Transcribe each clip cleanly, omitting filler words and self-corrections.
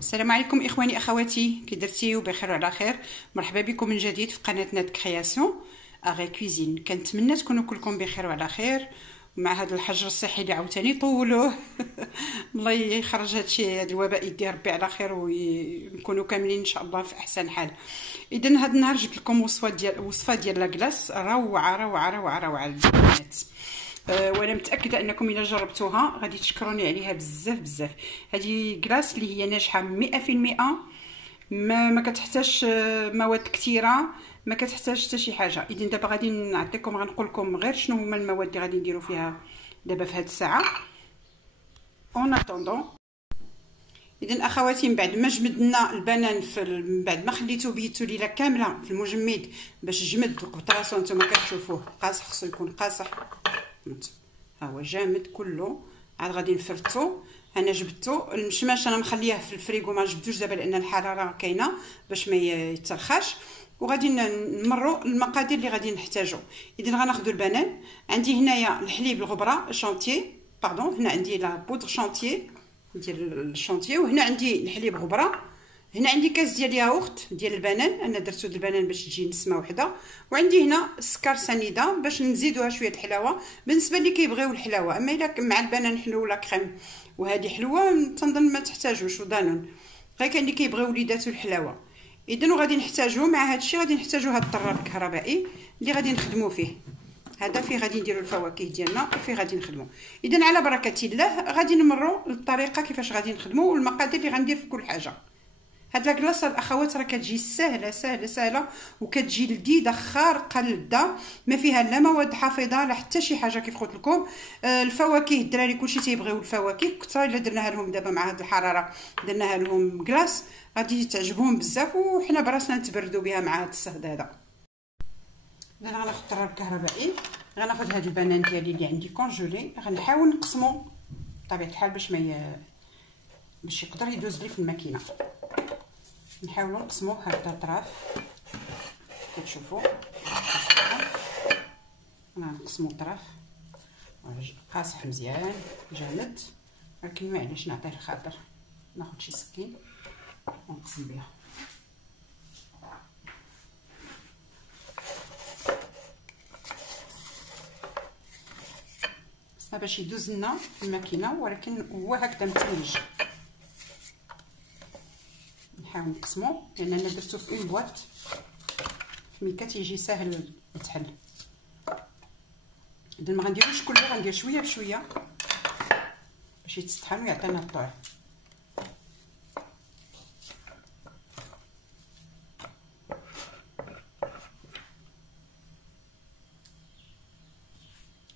السلام عليكم اخواني اخواتي، كي درتي بخير وعلى خير. مرحبا بكم من جديد في قناه نات كرياسيون اغي كويزين. كنتمنى تكونوا كلكم بخير وعلى خير، ومع هذا الحجر الصحي اللي عاوتاني طولوه الله يخرج هاد الوباء يدي ربي على خير ونكونوا كاملين ان شاء الله في احسن حال. اذا هذا النهار جبت لكم وصفه ديال لاكلاص روعه روعه روعه روعه البنات. وانا متاكده انكم الا جربتوها غادي تشكروني عليها بزاف بزاف. هذه كلاص اللي هي ناجحه 100%، ما كتحتاجش مواد كثيره، ما كتحتاج حتى شي حاجه. اذا دابا غادي نعطيكم، غنقول لكم غير شنو هما المواد اللي غادي نديرو فيها دابا في هذه الساعه اون اتوندون. اذا اخواتي، من بعد ما جمدنا البنان من بعد ما خليته بيتو ليله كامله في المجمد باش جمد وقبط نتوما كتشوفوه قاصح، خصو يكون قاصح. ها هو جامد كله. عاد غادي نفرطو. انا جبدتو المشماش، انا مخليه في الفريغو، ما جبدوش دابا لان الحراره كاينه باش ما يترخاش. وغادي نمروا المقادير اللي غادي نحتاجو. اذا غناخذوا البنان. عندي هنايا الحليب الغبره شانتيي، هنا عندي لا بودر شانتيي ديال الشانتيي، وهنا عندي الحليب غبره. هنا عندي كاس ديال الياغورت ديال البنان، انا درتو ديال البنان باش تجي نسمه وحده. وعندي هنا السكر سنيده باش نزيدوها شويه الحلاوه بالنسبه اللي كيبغيو الحلاوه. اما الا مع البنان حلو ولا كريم وهذه حلوه تنظن ما تحتاجوش ودانون، غير كاين اللي كيبغيو وليداتو الحلاوه. اذا وغادي نحتاجو مع هذا الشيء، غادي نحتاجو هذا الطراب الكهربائي اللي غادي نخدمو فيه. هذا فيه غادي نديرو الفواكه ديالنا وفيه غادي نخدمو. اذا على بركه الله غادي نمروا الطريقه كيفاش غادي نخدمو والمقادير اللي غندير في كل حاجه. هاد لاكلاص الاخوات راه كتجي سهله سهله سهله، وكتجي لذيذه خارقه للذة، ما فيها لا مواد حافظه لا حتى شي حاجه. كيف قلت لكم الفواكه الدراري كلشي تيبغيو الفواكه كثر. الا درناها لهم دابا مع هاد الحراره درناها لهم كلاص غادي تعجبهم بزاف، وحنا براسنا نتبردوا بها مع هاد الصهد هذا. انا غناخذ الطراب الكهربائي، غناخذ هاد البنان ديالي اللي عندي كونجولي، غنحاول نقسمو بطبيعه الحال باش يقدر يدوز لي في الماكينه. نحاولوا نقسموا هكذا الاطراف كتشوفوا. انا نقسموا الاطراف قاصح مزيان جامد، ولكن معليش نعطيه الخاطر. ناخذ شي سكين ونقسم بها. خصنا باش يدوز لنا في الماكينه، ولكن هو هكذا متلج. نحاول نقسمو لان انا درتو في اون بواط ملي كتيجي ساهل يتحل. اذا ما غنديروش كله، غندير شويه بشويه باش يتسطحن ويعطينا الطعم.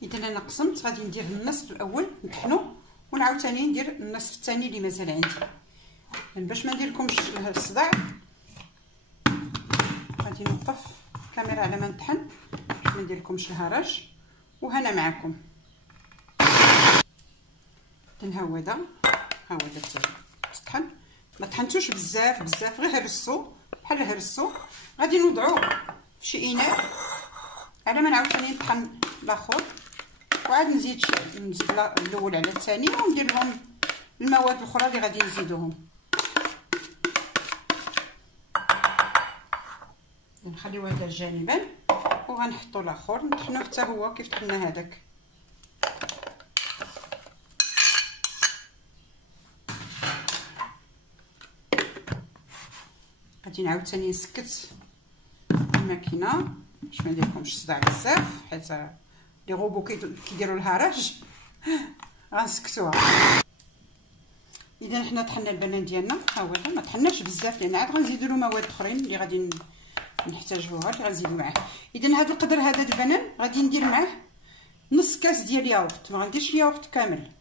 اذا انا قسمت غادي ندير النصف الاول نطحنو، ونعاود ثاني ندير النصف الثاني اللي مازال عندي. باش ما نديرلكمش الصداع غادي نوقف الكاميرا على ما نطحن باش ما نديرلكمش الهرج. وهنا معكم تنهودا ها هو درت تطحن. ما طحنتوش بزاف بزاف، غير هرسو بحال هرسو. غادي نوضعوه في شي اناء على ما نعاود ثاني نطحن الاخر، وعاد نزيد الاول على الثاني وندير لهم المواد الاخرى اللي غادي نزيدوهم. نخليو هذا جانبا وغنحطوا الاخر نطحنوه حتى هو كيف طحنا هذاك. غادي نعاود ثاني نسكت الماكينه باش ما نديرلكمش صداع بزاف، حيت لي غوبو كيديروا الهرج غنسكتوها. اذا حنا طحنا البنان ديالنا ها هو، ما طحناش بزاف لان عاد غنزيدوا له مواد اخرين اللي غادي نحتاجوها اللي غنزيدو معاه. اذا هذا القدر هذا د البنان غادي ندير معاه نص كاس ديال الياغورت. ما غنديرش الياغورت كامل،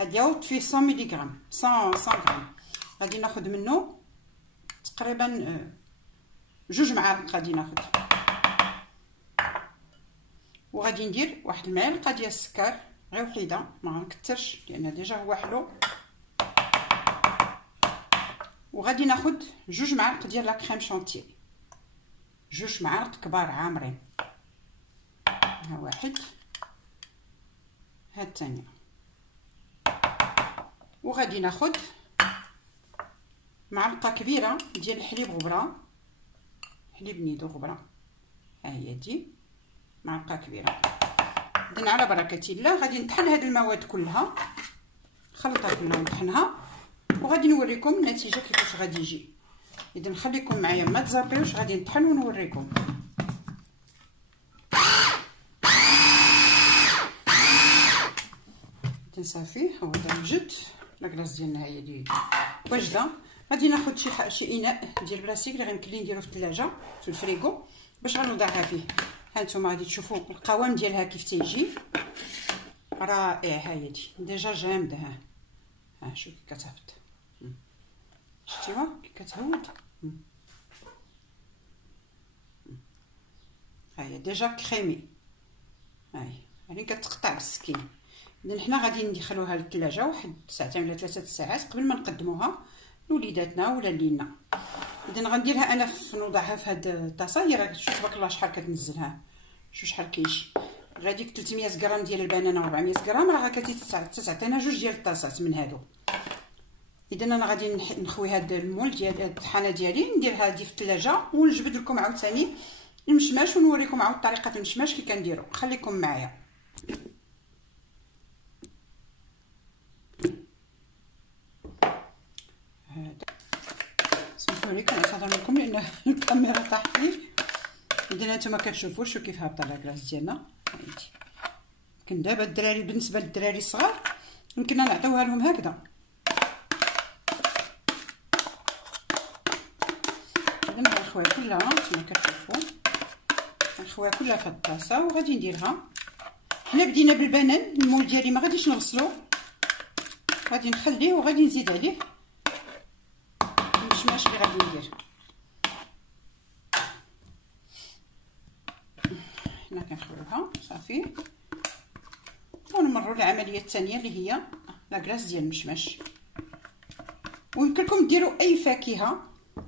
هاد الياغورت فيه 100 ملغ 100 غرام. غادي ناخذ منه تقريبا 2 معالق غادي ناخذ. وغادي ندير واحد المعلقه ديال السكر غير وحيده، ما غنكثرش لان ديجا هو حلو. وغادي ناخذ 2 معالق ديال لا كريم شانتيي، 2 معالق كبار عامرين. ها واحد، ها الثانيه. وغادي ناخذ معلقه كبيره ديال الحليب غبره، حليب نيدو غبره، ها هي تجي معلقه كبيره. اذن على بركه الله غادي نطحن هاد المواد كلها، خلطها كلها نطحنها وغادي نوريكم النتيجه كيفاش غادي يجي. اذن خليكم معايا ما تزابيوش، غادي نطحن ونوريكم. اذن صافي هو دا وجد لاكلاص ديالنا، هي دي واجده. غادي ناخذ شي اناء ديال بلاستيك اللي غنكلي نديرو في الثلاجه في الفريغو باش غنوضعها فيه. ها نتوما غادي تشوفوا القوام ديالها كيف تيجي رائع. ها هي ديجا جامده. ها شوف كي كتهبط، شتيها كي كتهود. ها هي ديجا كريمي، هاي يعني كتقطع بالسكين. اذا حنا غادي ندخلوها للثلاجه واحد ساعتين ولا 3 ساعات قبل ما نقدموها لوليداتنا ولا لينا. اذا غنديرها انا نوضعها في هاد الطاسه. هي راه شوف تبارك الله شحال كتنزلها، شوف شحال كيجي. غاديك 300 غرام ديال البنانه و 400 غرام راه كتعطينا جوج ديال الطاسات من هادو. اذا انا غادي نخوي هاد المول ديال الطحانه ديالي، نديرها هادي في الثلاجه ونجبد لكم عاوتاني المشماش ونوريكم عاود طريقه المشماش كي كنديرو. خليكم معايا. سمحوا لي كنعتذر منكم لان الكاميرا طاحت لي. اذا نتوما كتشوفوا شوف كيف هابطه لاكلاص ديالنا. يمكن دابا الدراري بالنسبه للدراري الصغار يمكننا نعطيوها لهم هكذا. اذا غنخويها كلها كما كتشوفوا، غنخويها كلها في الطاسه وغادي نديرها. حنا بدينا بالبنان، المول ديالي ما غاديش نغسلو، غادي نخليه وغادي نزيد عليه المشماش اللي غادي ندير. حنا كنخويوها صافي ونمروا للعمليه الثانيه اللي هي لاكلاص ديال المشماش. ويمكن لكم ديروا اي فاكهه،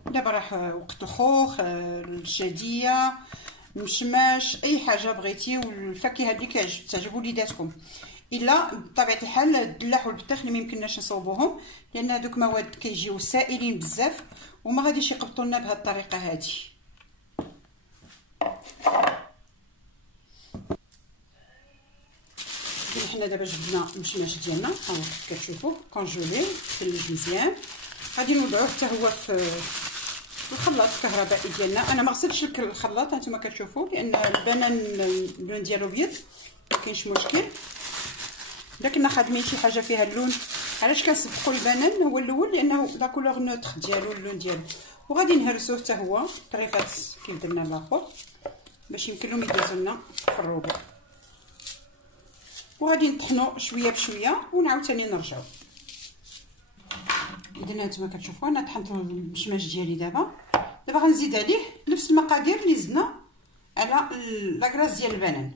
دابا راه وقت الخوخ، الشاديه، المشماش، اي حاجه بغيتي والفاكهه اللي تعجب وليداتكم. الا بطبيعه الحال الدلاح والبطيخ اللي ما يمكنناش نصوبوهم لان هذوك مواد كيجيو سائلين بزاف وما غاديش يقبطوا لنا بهذه الطريقه هذه. حنا دابا جبدنا المشماش ديالنا، ها هو كيف كتشوفوا كونجولي ثلج مزيان. غادي نوضعوه حتى هو في الخلاط الكهربائي ديالنا. انا ما غسلتش الخلاط هانتوما كتشوفوا لان البنان اللون ديالو ابيض ما كاينش مشكل. الا كنا خادمين شي حاجه فيها اللون، علاش كنسبقوا البنان هو الاول لانه لا كولور نوتر ديالو اللون ديالو. وغادي نهرسوه حتى هو طريقه كيف درنا الاخر باش يمكن لهم يدوزوا لنا في الربع. وغادي نطحنوا شويه بشويه ونعاوتاني نرجعوا. اذا هانتوما كتشوفوا انا طحنت المشماش ديالي. دابا غنزيد عليه نفس المقادير اللي زدنا على لاكلاص ديال البنان.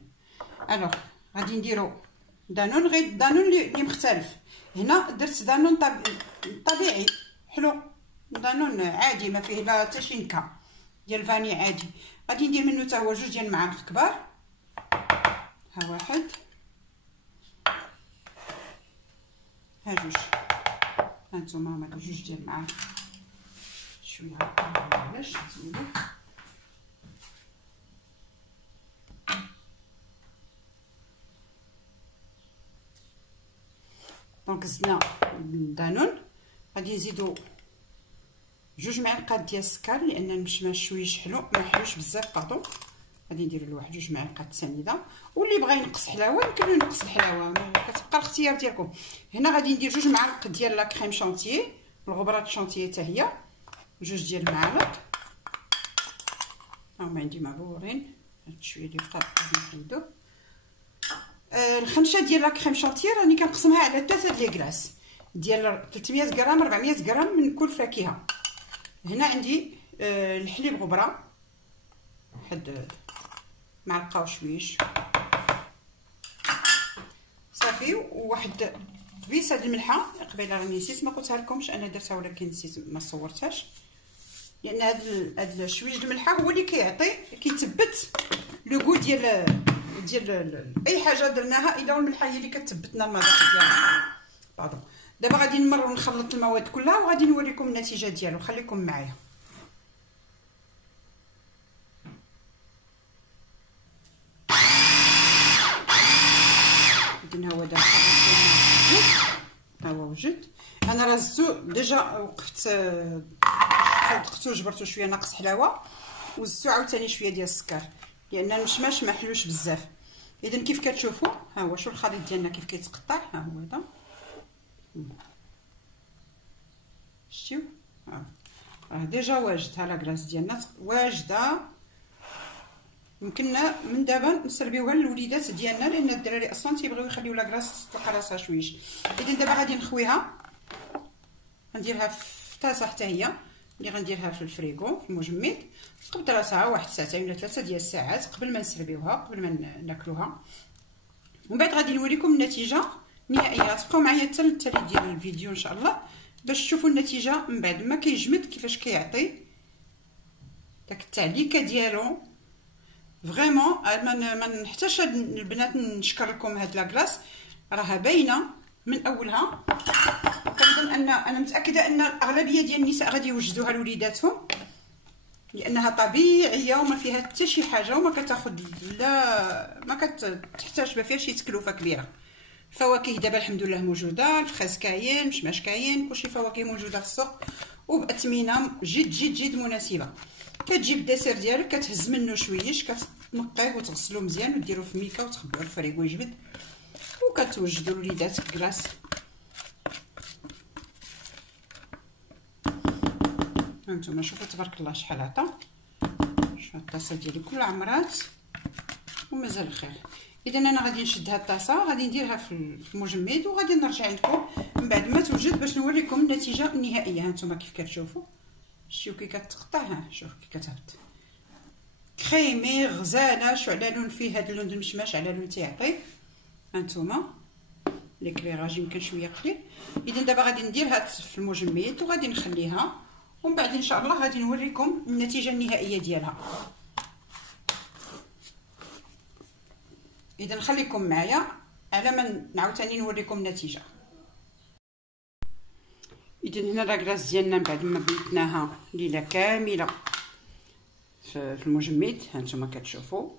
الوغ غادي نديرو دانون، غير دانون اللي مختلف. هنا درت دانون طبيعي حلو، دانون عادي ما فيه لا حتى شي نكهه ديال الفاني عادي. غادي ندير منه حتى هو جوج ديال المعالق كبار. ها واحد، ها جوج، هانتوما هما جوج ديال المعالق. شويه علاش نزيدو دونك زدنا الدانون. غادي نزيدو جوج معلقات ديال السكر لان المشماش شويه حلو ما حلوش بزاف باردون. غادي ندير له واحد جوج معلقات سنيده، واللي بغى ينقص حلاوه يمكن له ينقص الحلاوه، كتبقى الاختيار ديالكم. هنا غادي ندير جوج معالق ديال لا كريم شونتيي، الغبره شونتيي حتى هي جوج ديال المعالق. هاهما عندي مابورين، هاد شويه اللي بقى نحيدو. الخنشه ديال لا كريم شونتيي راني كنقسمها على 3 د لي كلاص ديال 300 غرام 400 غرام من كل فاكهه. هنا عندي الحليب غبره واحد معلقه وشويش صافي، وواحد بيسه د الملحه. قبيله راني نسيت ما قلتها لكمش، انا درتها ولكن نسيت ما صورتهاش لان هاد شويش د الملحه هو اللي كيثبت لو غو ديال اي حاجه درناها. الا الملحه هي اللي كتثبت لنا المذاق ديالها. باردون دابا غادي نمر ونخلط المواد كلها وغادي نوريكم النتيجه ديالو. خليكم معايا. غادي هو دابا ها هو وجد. انا راه زدتو ديجا، وقفت خلطتو جبرتو شويه ناقص حلاوه، وزدتو عاوتاني شويه ديال السكر لان المشماش ما حلوش بزاف. اذا كيف كتشوفوا ها هو شو الخليط ديالنا كيف كيتقطع. ها هو هذا شتيو، راه ديجا واجد. ها لاكلاص ديالنا واجده، يمكننا من دابا نسربيوها للوليدات ديالنا لان الدراري اصلا تيبغيو يخليو لاكلاص تلقى راسها شويش. اذا دابا غادي نخويها، غنديرها في طاسه حتى هي اللي غنديرها في الفريغو في المجمد قبل راسها واحد ساعتين ولا 3 ديال الساعات قبل ما نسربيوها، قبل ما ناكلوها. ومن بعد غادي نوريكم النتيجه النهائيه. تبقاو معايا حتى للتالي ديال الفيديو ان شاء الله باش تشوفوا النتيجه من بعد ما كيجمد كيفاش كيعطي داك التعليكه ديالو. فريمون ما نحتاجش البنات نشكر لكم هاد لاكلاص، راها باينه من اولها. كنظن انا متاكده ان الاغلبيه ديال النساء غادي يوجدوها لوليداتهم لانها طبيعيه وما فيها حتى شي حاجه، وما كتاخذ لا ما كتحتاج ما فيها شي تكلفه كبيره. الفواكه دابا الحمد لله موجوده، الفخاز كاين، مشماش كاين، كلشي فواكه موجوده في السوق وباثمنه جد جد جد مناسبه. كتجيب الدسر ديالك كتهز منه شويش، كتنقيه وتغسلوه مزيان وديروه في ميكا وتخبعوه في الفريغو يجبد، وكتوجدوا لوليدات كلاص. هانتوما شوفوا تبارك الله شحال عطا. شوفوا الطاسه ديالي كل عمرات ومازال الخير. اذا انا غادي نشد هاد الطاسه غادي نديرها في المجمد وغادي نرجع عندكم من بعد ما توجد باش نوريكم النتيجه النهائيه. هانتوما كيف كتشوفوا شتيو كي كتقطع، ها شوف كي كتهبط كريمي غزاله. شو على لون فيه هاد اللون المشماش على لون تيعطي. هانتوما ليكليراج يمكن شويه قليل. اذا دابا غادي نديرها في المجمد وغادي نخليها ومن بعد ان شاء الله غادي نوريكم النتيجه النهائيه ديالها. اذا خليكم معايا على ما نعاوتاني نوريكم النتيجه. اذا هنا لاكلاص ديالنا بعد ما بيتناها ليله كامله في المجمد. هانتوما كتشوفوا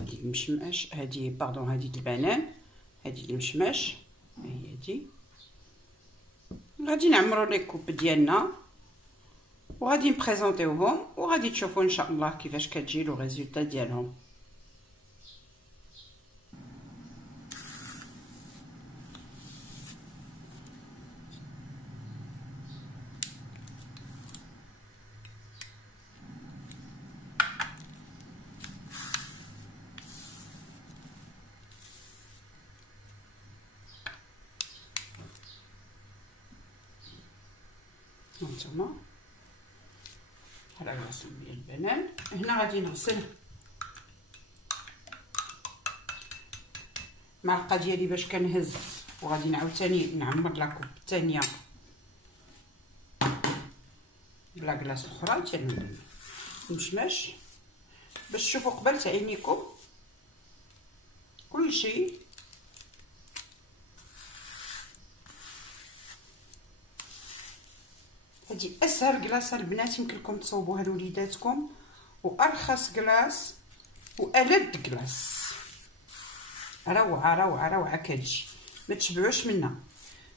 هادي المشماش، هادي باردون هادي البنان، هادي المشماش، هي هادي. غادي نعمروا لي كوب ديالنا وغادي نبريزونطيوهم وغادي تشوفوا ان شاء الله كيفاش كتجي لو ريزولطا ديالهم. هانتوما على الرسم ديال البنان. هنا غادي نغسل المعلقه ديالي باش كنهز وغادي نعاوتاني نعمر لاكوب الثانيه بلاكلاص اخرى ديال المشماش باش تشوفوا قبل عينيكم كلشي. هادي اسهل كلاصه البنات يمكن لكم تصوبوها لوليداتكم، وارخص كلاص والذ كلاص. روعه روعه روعه كتجي ما تشبعوش منها.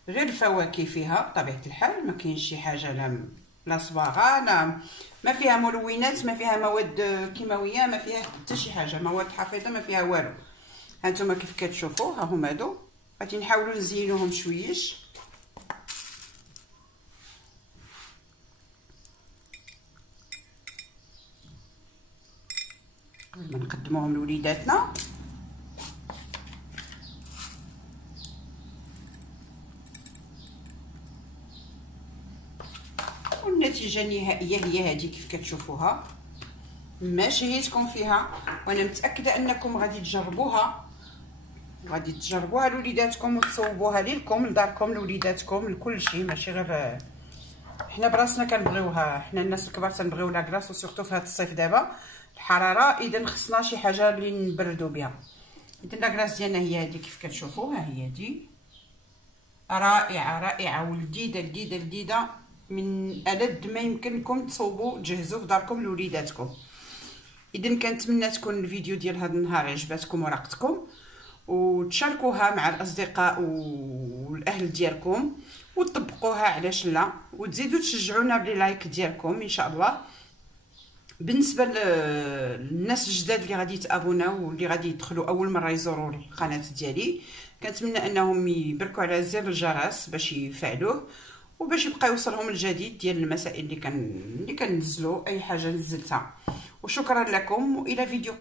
غير الفواكه فيها بطبيعه الحال ما كاينش شي حاجه لا صباغه لا ما فيها ملونات، ما فيها مواد كيماويه، ما فيها حتى شي حاجه مواد حافظه، ما فيها والو. هانتوما كيف كتشوفوا ها هما هادو غادي نحاولوا نزينوهم شويش. قبل ما نقدموهم لوليداتنا والنتيجه النهائيه هي هذه كيف كتشوفوها. ما شهيتكم فيها وانا متاكده انكم غادي تجربوها لوليداتكم وتصوبوها ليكم لداركم لوليداتكم لكل شيء، ماشي غير حنا براسنا كنبغيوها. حنا الناس الكبار تنبغيو لاكلاص وسورتو في هذا الصيف دابا الحراره، اذا خصنا شي حاجه اللي نبردوا بها. اذا لاكلاص ديالنا هي هذه كيف كتشوفوا، ها هي هذه رائعه رائعه ولذيذه لذيذه لذيذه، من ألذ ما يمكنكم تصوبوا تجهزوا في داركم لوليداتكم. اذا كنتمنى تكون الفيديو ديال هذا النهار عجباتكم ورقتكم، وتشاركوها مع الاصدقاء والاهل ديالكم، وتطبقوها علاش لا، وتزيدوا تشجعونا باللايك ديالكم ان شاء الله. بالنسبه للناس الجداد اللي غادي يتابوناو واللي غادي يدخلوا اول مره يزوروا القناه ديالي، كنتمنى انهم يبركوا على زر الجرس باش يفعلوه، وباش يبقى يوصلهم الجديد ديال المسائل اللي كننزلوا اي حاجه نزلتها. وشكرا لكم، والى فيديو